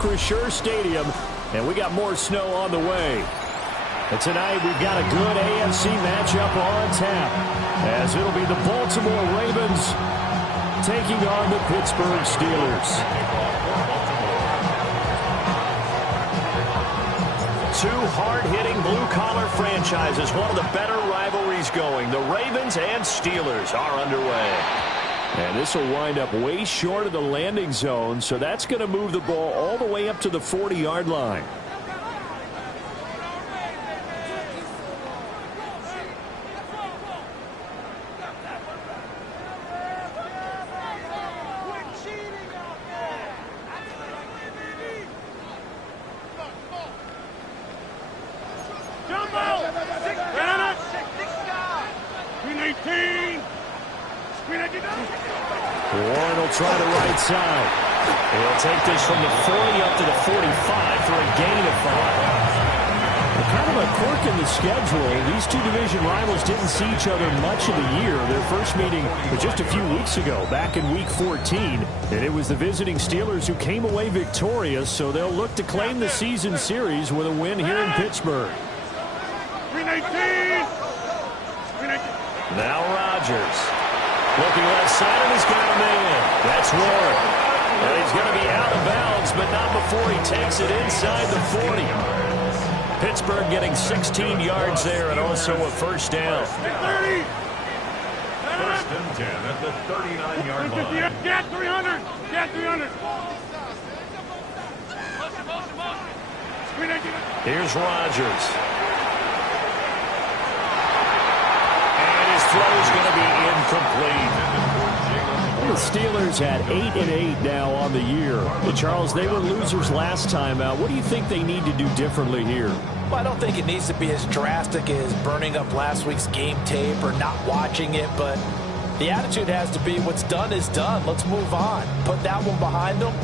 Acrisure Stadium, and we got more snow on the way. And tonight we've got a good AFC matchup on tap, as it'll be the Baltimore Ravens taking on the Pittsburgh Steelers. Two hard-hitting blue-collar franchises, one of the better rivalries going. The Ravens and Steelers are underway. And this will wind up way short of the landing zone, so that's going to move the ball all the way up to the 40-yard line. Warren will try the right side. He'll take this from the 40 up to the 45 for a gain of 5. Kind of a quirk in the schedule. These two division rivals didn't see each other much of the year. Their first meeting was just a few weeks ago, back in Week 14. And it was the visiting Steelers who came away victorious, so they'll look to claim the season series with a win here in Pittsburgh. Now Rodgers. Looking left side, and he's got a man. That's Warren. And he's going to be out of bounds, but not before he takes it inside the 40. Pittsburgh getting 16 yards there and also a first down. 30. First and 10 at the 39-yard line. Get 300. Get 300. Here's Rodgers. Throw is going to be incomplete. The Steelers at 8-8 now on the year. Well, Charles, they were losers last time out. What do you think they need to do differently here? Well, I don't think it needs to be as drastic as burning up last week's game tape or not watching it, but the attitude has to be what's done is done. Let's move on. Put that one behind them,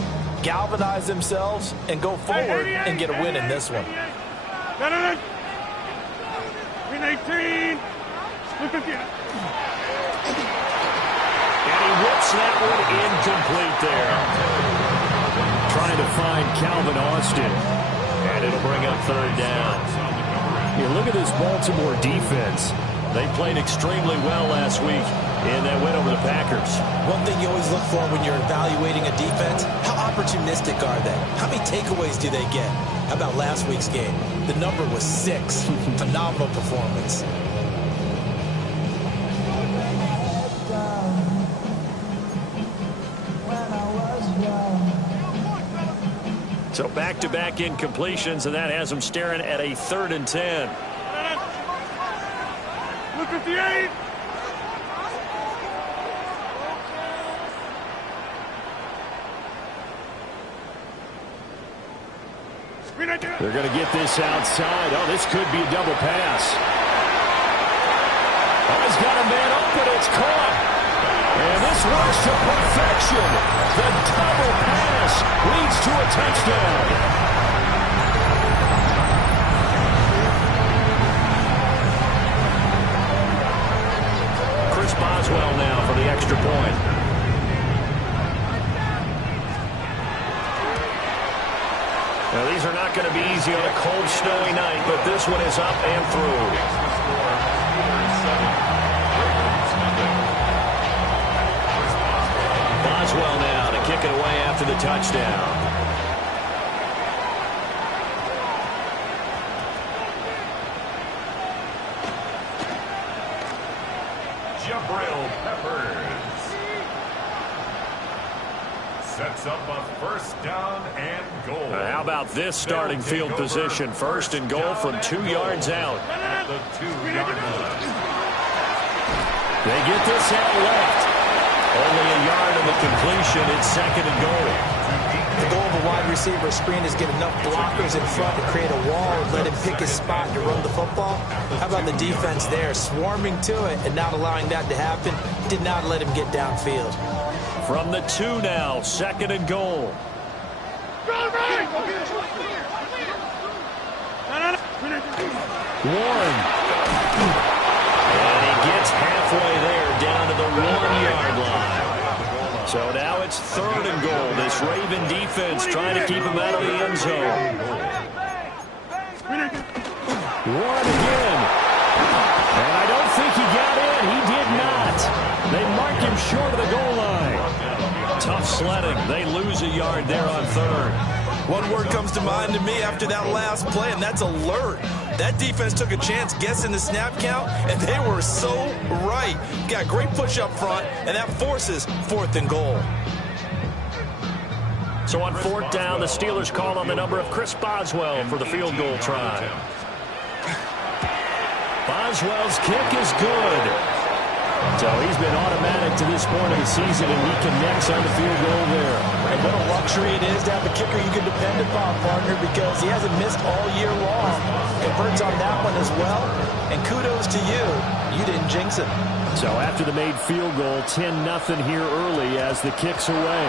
galvanize themselves, and go forward and get a win in this one. 18. And he whips that one incomplete there. Trying to find Calvin Austin. And it'll bring up third down. You look at this Baltimore defense. They played extremely well last week in that win over the Packers. One thing you always look for when you're evaluating a defense, how opportunistic are they? How many takeaways do they get? How about last week's game? The number was 6. Phenomenal performance. So back-to-back incompletions, and that has them staring at a 3rd and 10. Look at the 8. They're going to get this outside. Oh, this could be a double pass. Oh, he's got a man open. It's caught. And this works to perfection. The double pass leads to a touchdown. Chris Boswell now for the extra point. Now, these are not going to be easy on a cold, snowy night, but this one is up and through. Boswell now to kick it away after the touchdown. Jabril Peppers sets up a first down and goal. How about this starting field position? First and goal from 2 yards out. At the 2-yard line. They get this out left. Only a yard of the completion. It's 2nd and goal. The goal of a wide receiver screen is get enough blockers in front to create a wall and let him pick his spot to run the football. How about the defense there, swarming to it and not allowing that to happen? Did not let him get downfield. From the 2 now, 2nd and goal. Warren. And he gets halfway there, down to the 1-yard line. So now it's 3rd and goal. This Raven defense trying to keep him out of the end zone. One again. And I don't think he got in. He did not. They mark him short of the goal line. Tough sledding. They lose a yard there on 3rd. One word comes to mind to me after that last play, and that's alert. That defense took a chance guessing the snap count, and they were so right. Got great push up front, and that forces 4th and goal. So on 4th down, the Steelers call on the number of Chris Boswell for the field goal try. Boswell's kick is good. So he's been automatic to this point of the season, and he connects on the field goal there. And what a luxury it is to have a kicker you can depend upon, partner, because he hasn't missed all year long. Converts on that one as well, and kudos to you. You didn't jinx him. So after the made field goal, 10-0 here early as the kick's away.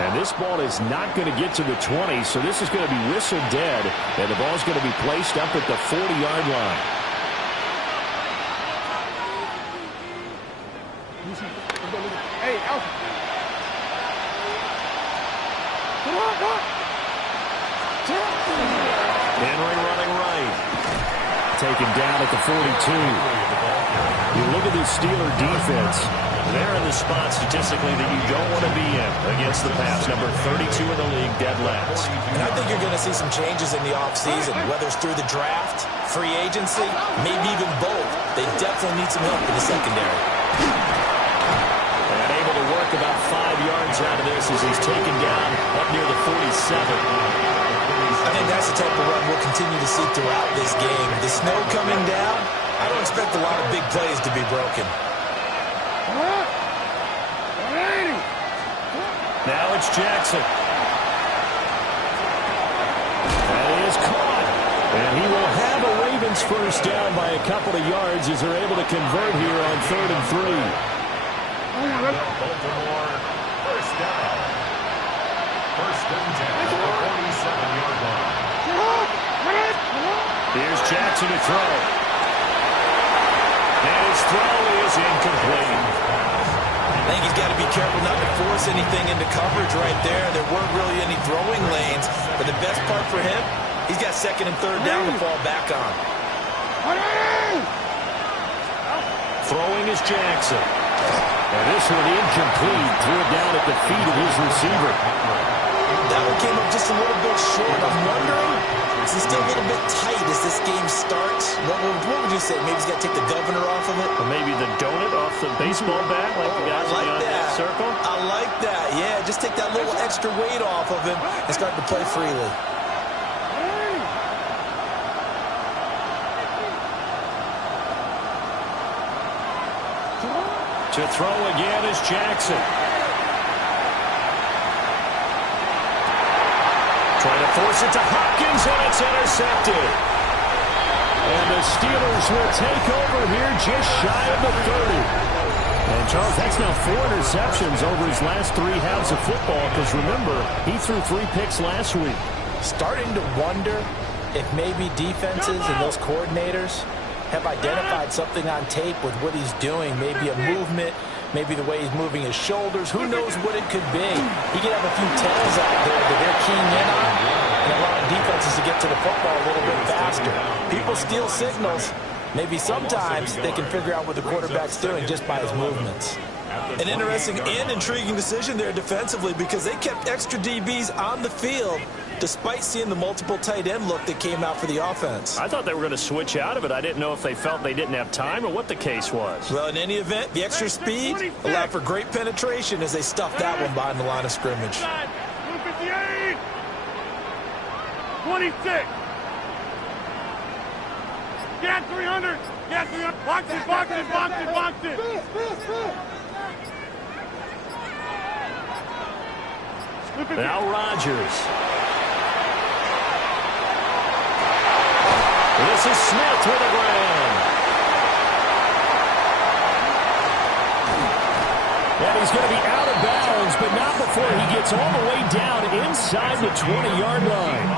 And this ball is not going to get to the 20, so this is going to be whistled dead, and the ball's going to be placed up at the 40-yard line. Henry running right. Taken down at the 42. You look at this Steeler defense. They're in the spot statistically that you don't want to be in against the pass. Number 32 in the league, dead last. And I think you're going to see some changes in the offseason, whether it's through the draft, free agency, maybe even both. They definitely need some help in the secondary. And able to work about 5 yards out of this as he's taken down up near the 47. I think that's the type of run we'll continue to see throughout this game. The snow coming down, I don't expect a lot of big plays to be broken. Now it's Jackson. That is caught. And he will have a Ravens first down by a couple of yards as they're able to convert here on 3rd and 3. Baltimore, first down. 1st and 10 at the 47-yard line. Here's Jackson to throw. And his throw is incomplete. I think he's got to be careful not to force anything into coverage right there. There weren't really any throwing lanes. But the best part for him, he's got 2nd and 3rd down to fall back on. Throwing is Jackson. And this one incomplete. Threw it down at the feet of his receiver. That one came up just a little bit short. I'm wondering, is he still a little bit tight as this game starts? What would you say? Maybe he's got to take the governor off of it? Or maybe the donut off the baseball bat like the guys I like in the that. circle? I like that. Yeah, just take that little extra weight off of him and start to play freely. To throw again is Jackson. Trying to force it to Hopkins, and it's intercepted. And the Steelers will take over here just shy of the 30. And, Charles, that's now 4 interceptions over his last 3 halves of football, because, remember, he threw 3 picks last week. Starting to wonder if maybe defenses and those coordinators have identified something on tape with what he's doing. Maybe a movement, maybe the way he's moving his shoulders. Who knows what it could be? He could have a few tells out there that they're keying in on and allowing defenses to get to the football a little bit faster. People steal signals. Maybe sometimes they can figure out what the quarterback's doing just by his movements. An interesting and intriguing decision there defensively because they kept extra DBs on the field despite seeing the multiple tight end look that came out for the offense. I thought they were going to switch out of it. I didn't know if they felt they didn't have time or what the case was. Well, in any event, the extra speed allowed for great penetration as they stuffed that one behind the line of scrimmage. 26. Get 300. Get 300. Box it, box it, box it, box it. Now Rodgers. This is Smith with a grab. And he's going to be out of bounds, but not before he gets all the way down inside the 20-yard line.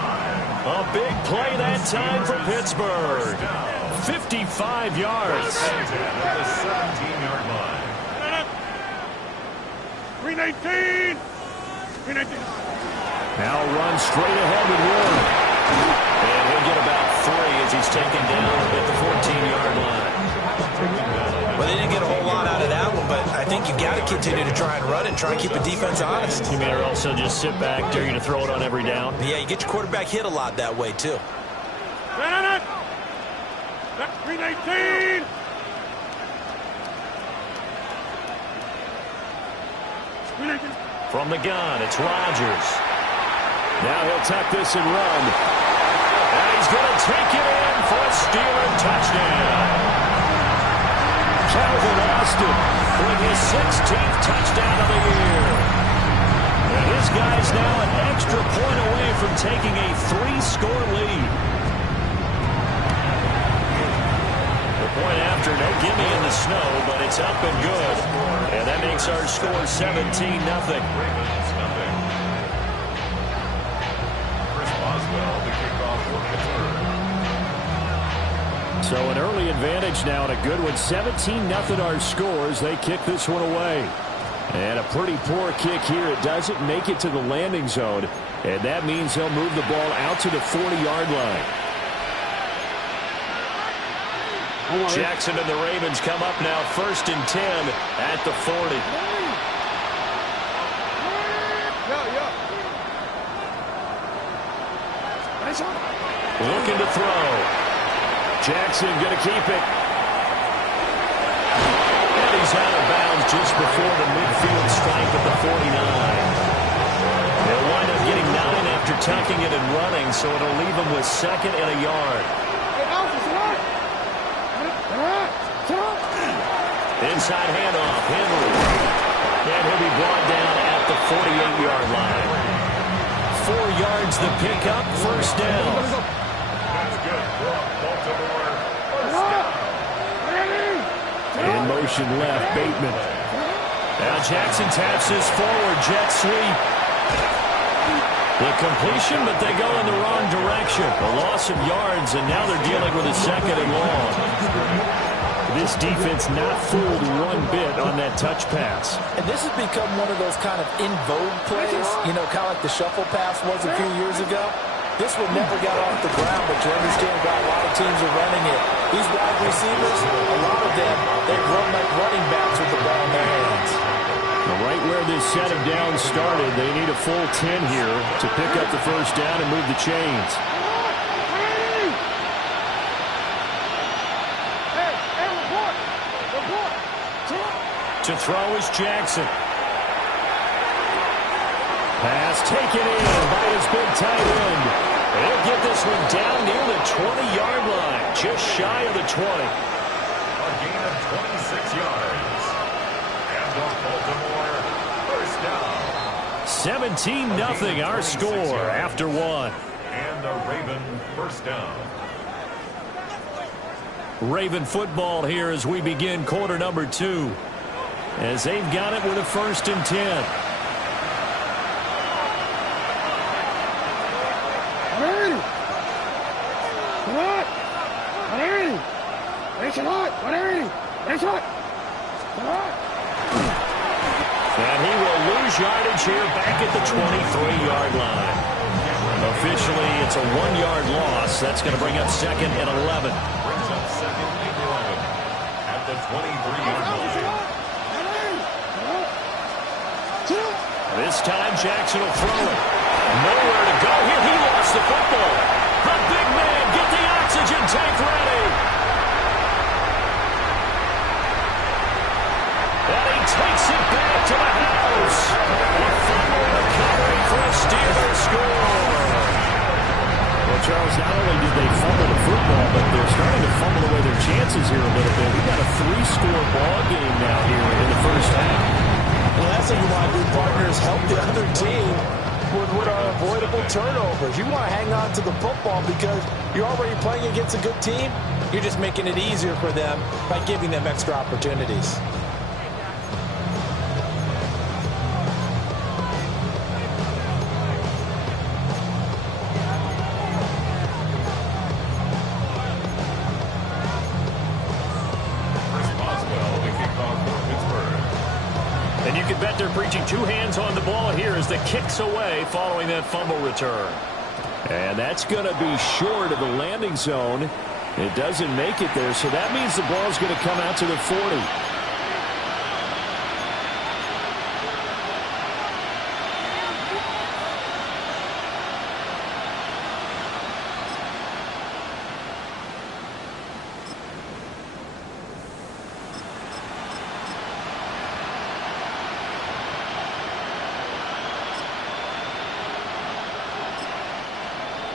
A big play that time for Pittsburgh. 55 yards. At the 17-yard line. 319. Now run straight ahead with Ward. And he'll get about 3 as he's taken down at the 14-yard line. Well, they didn't get a whole lot out of that one, but I think you got to continue to try and run and try and keep the defense honest. You mean or also just sit back, dare you to throw it on every down? Yeah, you get your quarterback hit a lot that way, too. That's 319. From the gun, it's Rodgers. Now he'll tuck this and run. And he's going to take it in for a Steeler touchdown. Calvin Austin with his 16th touchdown of the year. And his guy's now an extra point away from taking a 3-score lead. The point after, no gimme in the snow, but it's up and good. And that makes our score 17-0. So an early advantage now and a good one. 17-0 our scores. They kick this one away. And a pretty poor kick here. It doesn't make it to the landing zone. And that means they'll move the ball out to the 40-yard line. Jackson and the Ravens come up now 1st and 10 at the 40. Looking to throw. Jackson going to keep it. And he's out of bounds just before the midfield stripe at the 49. They'll wind up getting 9 after tucking it and running, so it'll leave them with 2nd and a yard. Inside handoff, Henry. And he'll be brought down at the 48-yard line. 4 yards the pickup, 1st down. In motion left, Bateman. Now Jackson taps this forward, jet sweep. The completion, but they go in the wrong direction. A loss of yards, and now they're dealing with a 2nd and long. This defense not fooled one bit on that touch pass. And this has become one of those kind of in vogue plays, you know, kind of like the shuffle pass was a few years ago. This one never got off the ground, but you understand why a lot of teams are running it. These wide receivers, a lot of them, they run like running backs with the ball in their hands. Right where this set of downs started, they need a full 10 here to pick up the 1st down and move the chains. To throw is Jackson. Pass taken in by his big tight end. He'll get this one down near the 20-yard line, just shy of the 20. A gain of 26 yards. And the Baltimore 1st down. 17-0 our score after 1. And the Raven 1st down. Raven football here as we begin quarter number 2. As they've got it with a 1st and 10. And he will lose yardage here back at the 23-yard line. Officially, it's a 1-yard loss. That's going to bring up 2nd and 11. Brings up 2nd and 11 at the 23-yard line. This time, Jackson will throw it. Nowhere to go here. He lost the football. The big man, get the oxygen tank ready. And he takes it back to the house. A fumble recovery for a Steelers score. Well, Charles, not only did they fumble the football, but they're starting to fumble away their chances here a little bit. We've got a 3-score ball game now here in the 1st half. Well, that's what you want to do, partners. Help the other team with what are avoidable turnovers. You want to hang on to the football because you're already playing against a good team. You're just making it easier for them by giving them extra opportunities. they're preaching two hands on the ball here as the kick's away following that fumble return. And that's going to be short of the landing zone. It doesn't make it there, so that means the ball's going to come out to the 40.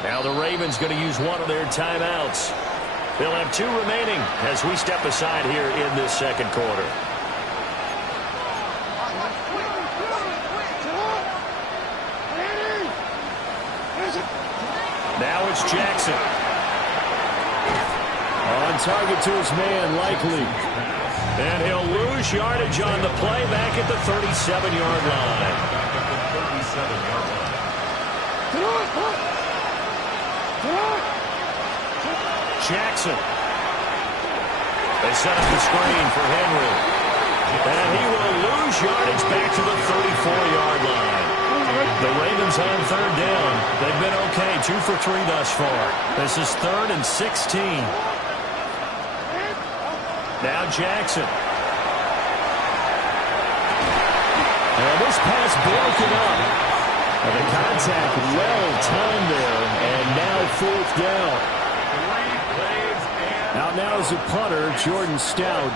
Now the Ravens going to use one of their timeouts. They'll have two remaining as we step aside here in this second quarter. Now it's Jackson. On target to his man, likely. And he'll lose yardage on the play back at the 37-yard line. Jackson. They set up the screen for Henry. And he will lose yardage back to the 34-yard line. The Ravens on third down. They've been okay, 2 for 3 thus far. This is 3rd and 16. Now Jackson. And this pass broken up. And the contact well timed there. And now 4th down. Out now is the punter, Jordan Stout.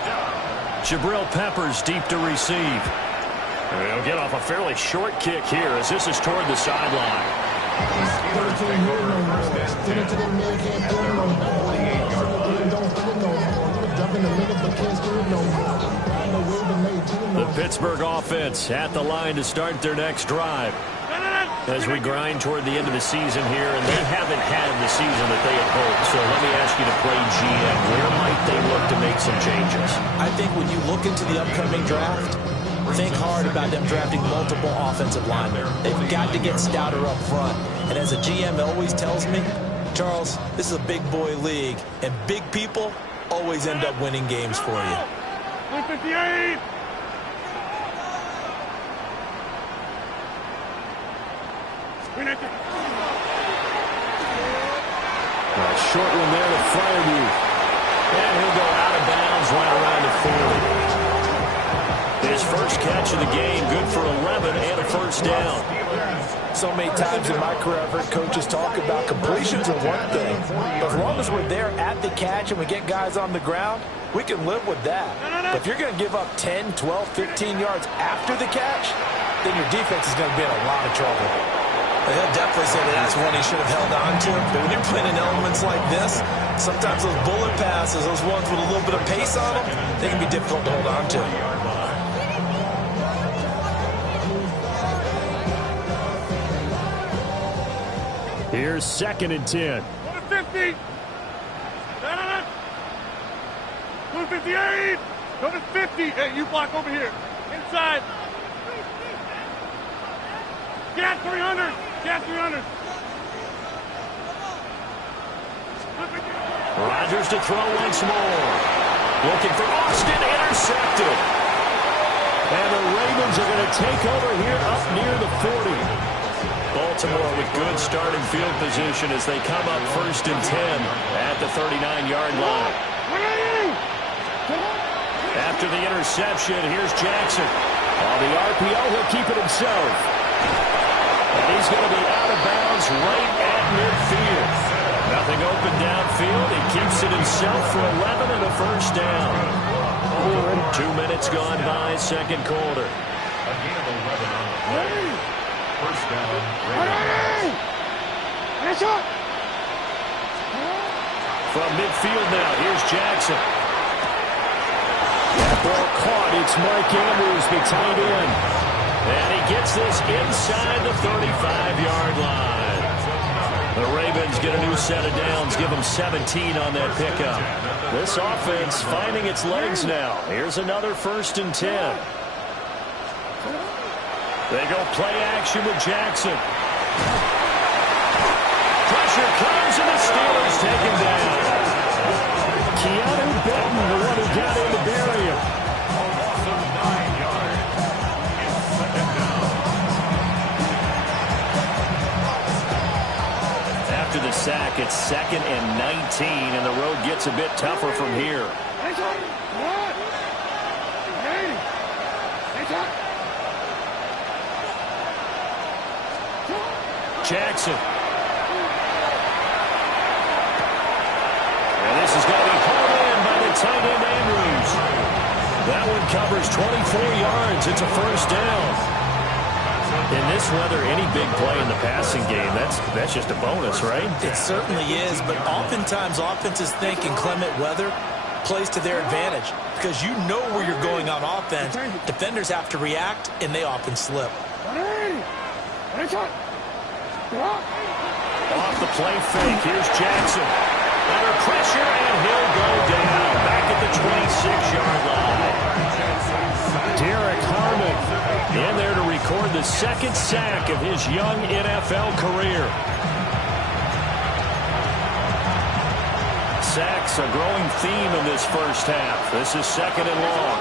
Jabril Peppers deep to receive. He'll get off a fairly short kick here as this is toward the sideline. The Pittsburgh offense at the line to start their next drive. As we grind toward the end of the season here, and they haven't had the season that they had hoped. So let me ask you to play GM. Where might they look to make some changes? I think when you look into the upcoming draft, think hard about them drafting multiple offensive linemen. They've got to get stouter up front. And as a GM always tells me, Charles, this is a big boy league, and big people always end up winning games for you. 158! Short one there to Fireview. And he'll go out of bounds right around the 40. His first catch of the game, good for 11 and a first down. So many times in my career, I've heard coaches talk about completions are one thing. But as long as we're there at the catch and we get guys on the ground, we can live with that. But if you're going to give up 10, 12, 15 yards after the catch, then your defense is going to be in a lot of trouble. He'll definitely say that that's one he should have held on to. But when you're playing in elements like this, sometimes those bullet passes, those ones with a little bit of pace on them, they can be difficult to hold on to. Here's 2nd and 10. 150! 158! Go to 50! Hey, you block over here. Inside. Get 300! Get 300! Rodgers to throw once more. Looking for Austin, intercepted. And the Ravens are going to take over here up near the 40. Baltimore with good starting field position as they come up 1st and 10 at the 39-yard line. After the interception, here's Jackson. On the RPO, he'll keep it himself. And he's going to be out of bounds right at midfield. Nothing open downfield. He keeps it himself for 11 and a first down. 2 minutes gone by, second quarter. A gain of 11 on the play. First down. From midfield now, here's Jackson. That ball caught. It's Mark Andrews, the tight end. And he gets this inside the 35-yard line. The Ravens get a new set of downs, give them 17 on that pickup. This offense finding its legs now. Here's another 1st and 10. They go play action with Jackson. Pressure comes and the Steelers take him down. Keanu Benton, the one who got in to bury him. after the sack, it's 2nd and 19, and the road gets a bit tougher from here. Jackson. And this is going to be hauled in by the tight end Andrews. That one covers 24 yards. It's a first down. In this weather, any big play in the passing game, that's just a bonus, right? It certainly is, but oftentimes offenses think inclement weather plays to their advantage because you know where you're going on offense. Defenders have to react, and they often slip. Off the play fake, here's Jackson. Under pressure, and he'll go down. Back at the 26-yard line. Derek Harmon in there to record the 2nd sack of his young NFL career. Sacks a growing theme in this first half. This is 2nd and long.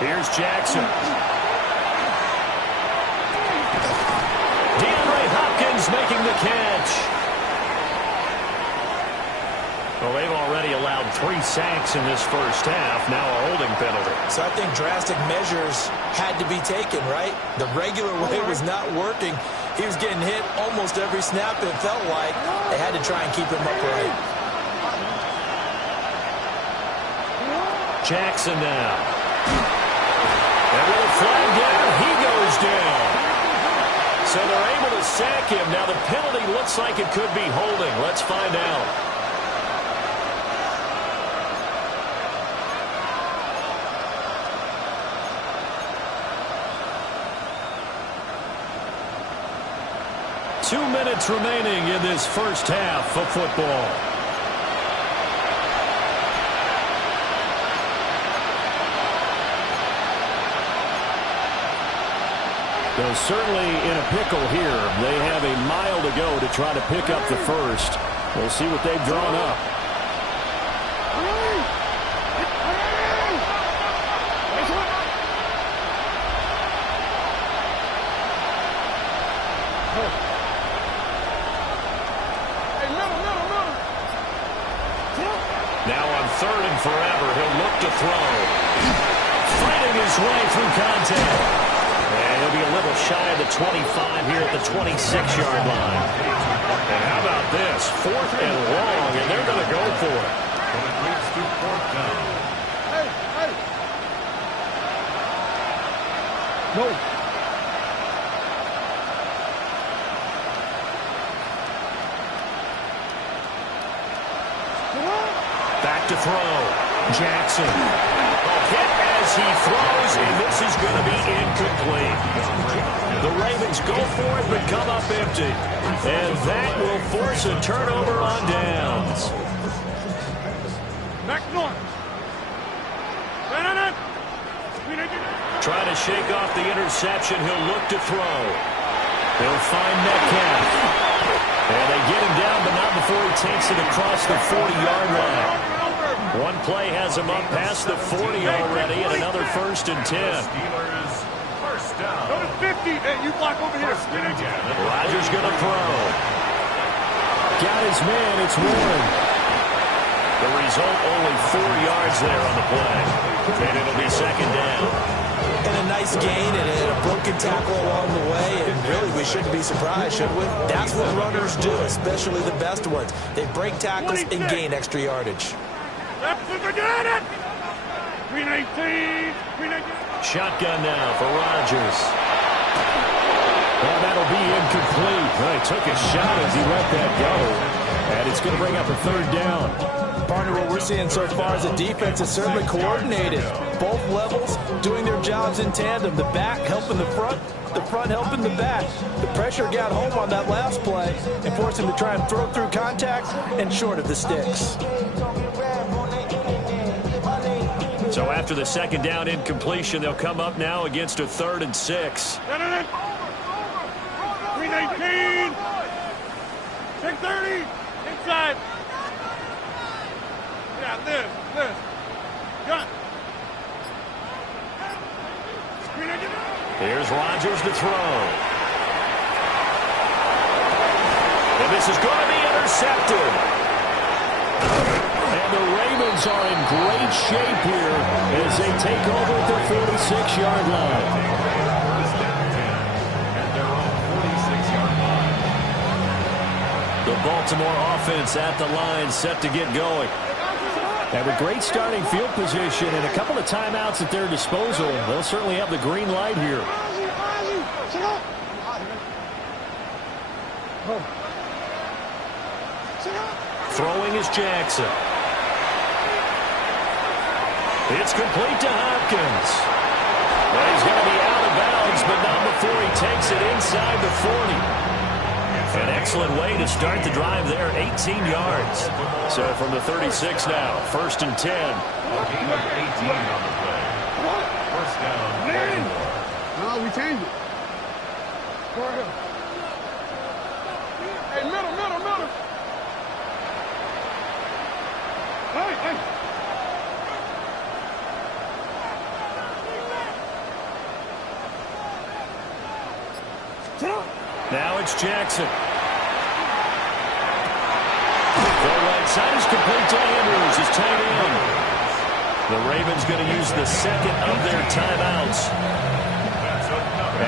Here's Jackson. DeAndre Hopkins making the catch. Well, they've already allowed 3 sacks in this first half. Now a holding penalty. So I think drastic measures had to be taken, right? The regular way was not working. He was getting hit almost every snap, it felt like. They had to try and keep him upright. Jackson now. And with a flag down, he goes down. So they're able to sack him. Now the penalty looks like it could be holding. Let's find out. Two minutes remaining in this first half of football. They're certainly in a pickle here. They have a mile to go to try to pick up the first. We'll see what they've drawn up. Now on 3rd and forever, he'll look to throw. Fighting his way through contact. And he'll be a little shy of the 25 here at the 26-yard line. And how about this? 4th and long, and they're going to go for it. But it leads to 4th down. No. Back to throw. Jackson. Hit as he throws, and this is going to be incomplete. The Ravens go for it, but come up empty. And that will force a turnover on downs. Back north. Trying to shake off the interception. He'll look to throw. He'll find Metcalf. And they get him down, but not before he takes it across the 40-yard line. One play has him up past the 40 already, and another 1st and 10. Steelers first down. Go to 50. Hey, you block over here. Rodgers going to throw. Got his man. It's Warren. The result, only 4 yards there on the play. And it'll be 2nd down. And a nice gain and a broken tackle along the way. And really, we shouldn't be surprised, should we? That's what runners do, especially the best ones. They break tackles and gain extra yardage. Shotgun now for Rodgers. Well, that'll be incomplete. Well, he took a shot as he let that go. And it's going to bring up a 3rd down. Partner, what we're seeing so far is the defense is certainly coordinated. Both levels doing their jobs in tandem. The back helping the front helping the back. The pressure got home on that last play and forced him to try and throw through contact and short of the sticks. So after the 2nd down incompletion, they'll come up now against a 3rd and 6. 319. 630. Inside. Here's Rodgers to throw. And this is going to be intercepted. And the Ravens are in great shape here as they take over at the 46-yard line. First down 10 at their own 46-yard line. The Baltimore offense at the line, set to get going. Have a great starting field position and a couple of timeouts at their disposal. They'll certainly have the green light here. Throwing is Jackson. It's complete to Hopkins. Well, he's going to be out of bounds, but not before he takes it inside the 40. An excellent way to start the drive there, 18 yards. So from the 36 now, first and 10. A gain of 18 on the play. First down, Baltimore. No, we changed it. Go ahead. Hey, middle. Hey. Now it's Jackson. The right side is complete to Andrews, his tight end. The Ravens going to use the second of their timeouts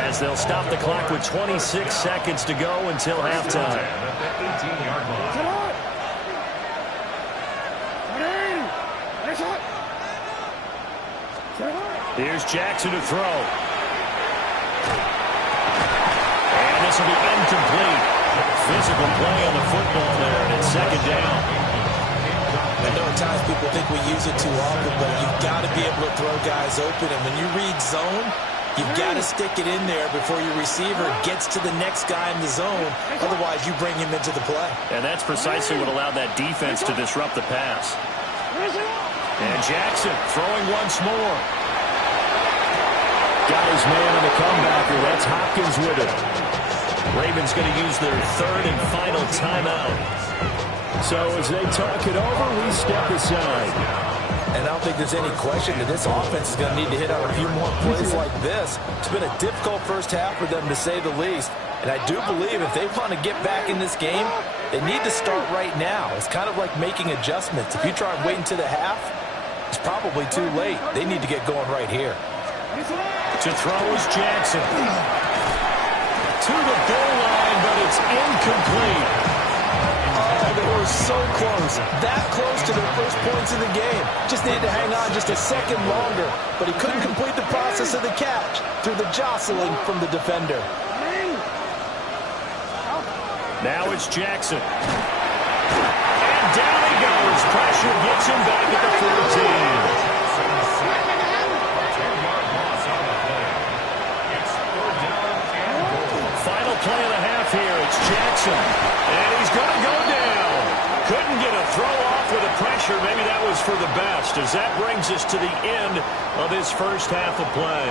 as they'll stop the clock with 26 seconds to go until halftime. At the 18-yard line. Here's Jackson to throw. And this will be incomplete. Physical play on the football there, and it's second down. I know at times people think we use it too often, but you've got to be able to throw guys open. And when you read zone, you've got to stick it in there before your receiver gets to the next guy in the zone. Otherwise, you bring him into the play. And that's precisely what allowed that defense to disrupt the pass. And Jackson throwing once more. Got his man on the comebacker. That's Hopkins with it. Ravens going to use their third and final timeout. So as they talk it over, we step aside. And I don't think there's any question that this offense is going to need to hit on a few more plays like this. It's been a difficult first half for them, to say the least. And I do believe if they want to get back in this game, they need to start right now. It's kind of like making adjustments. If you try and wait until the half, it's probably too late. They need to get going right here. To throw is Jackson. To the goal line, but it's incomplete. Oh, they were so close. That close to their first points of the game. Just needed to hang on just a second longer, but he couldn't complete the process of the catch through the jostling from the defender. Now it's Jackson. And down he goes. Pressure gets him back at the 14. Final play of the half here. It's Jackson. And he's going to go down. Couldn't get a throw off with the pressure. Maybe that was for the best, as that brings us to the end of his first half of play.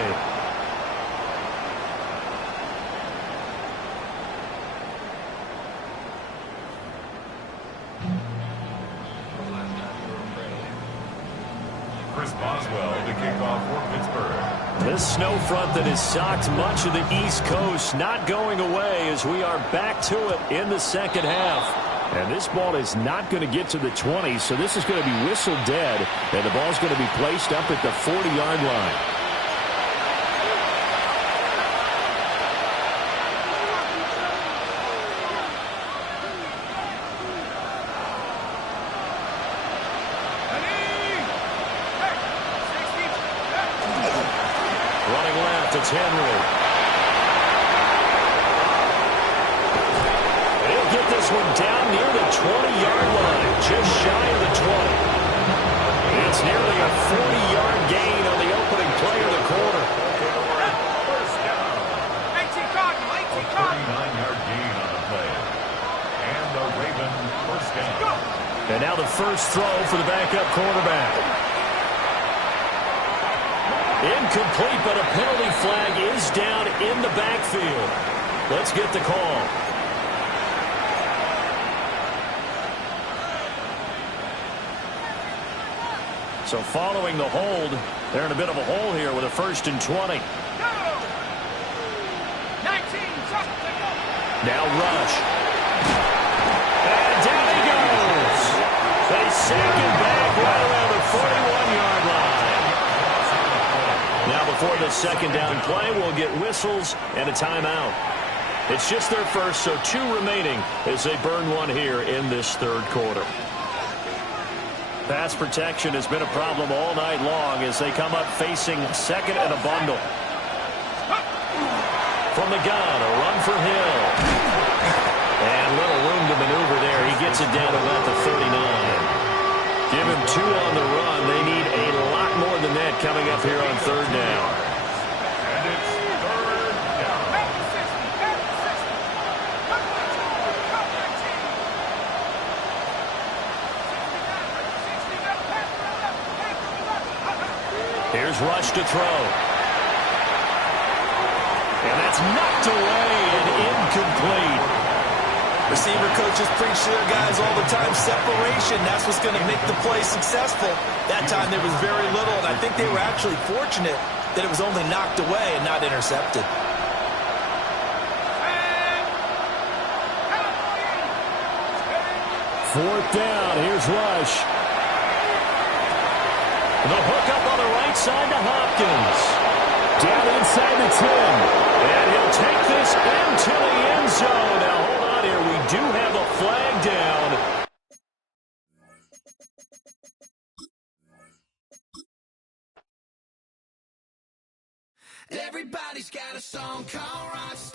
Chris Boswell to kick off for Pittsburgh. This snow front that has socked much of the East Coast not going away as we are back to it in the second half. And this ball is not going to get to the 20, so this is going to be whistled dead, and the ball's going to be placed up at the 40-yard line. Running left, it's Henry. He'll get this one down near the 20-yard line, just shy of the 20. It's nearly a 40-yard gain on the opening play of the quarter. First down. A 39-yard gain on the play. And the Ravens first down. And now the first throw for the backup quarterback. Incomplete, but a penalty flag is down in the backfield. Let's get the call. So following the hold, they're in a bit of a hole here with a 1st and 20. Now Rush. And down he goes. They sack him back right around the 41-yard line. Now before the second down play, we'll get whistles and a timeout. It's just their first, so 2 remaining as they burn one here in this third quarter. Pass protection has been a problem all night long as they come up facing second and a bundle. From the gun, a run for Hill. And little room to maneuver there. He gets it down about the 39. Give him 2 on the run. They need a lot more than that coming up here on third down. And it's third down. Here's Rush to throw. And that's knocked away and incomplete. Receiver coaches preach to their guys all the time. Separation, that's what's going to make the play successful. That time there was very little, and I think they were actually fortunate that it was only knocked away and not intercepted. Fourth down. Here's Rush. The hook up on the right side to Hopkins. Down inside the 10. And he'll take this into the end zone. Now, hold on here. We do have a flag down. Everybody's got a song called Rockstar.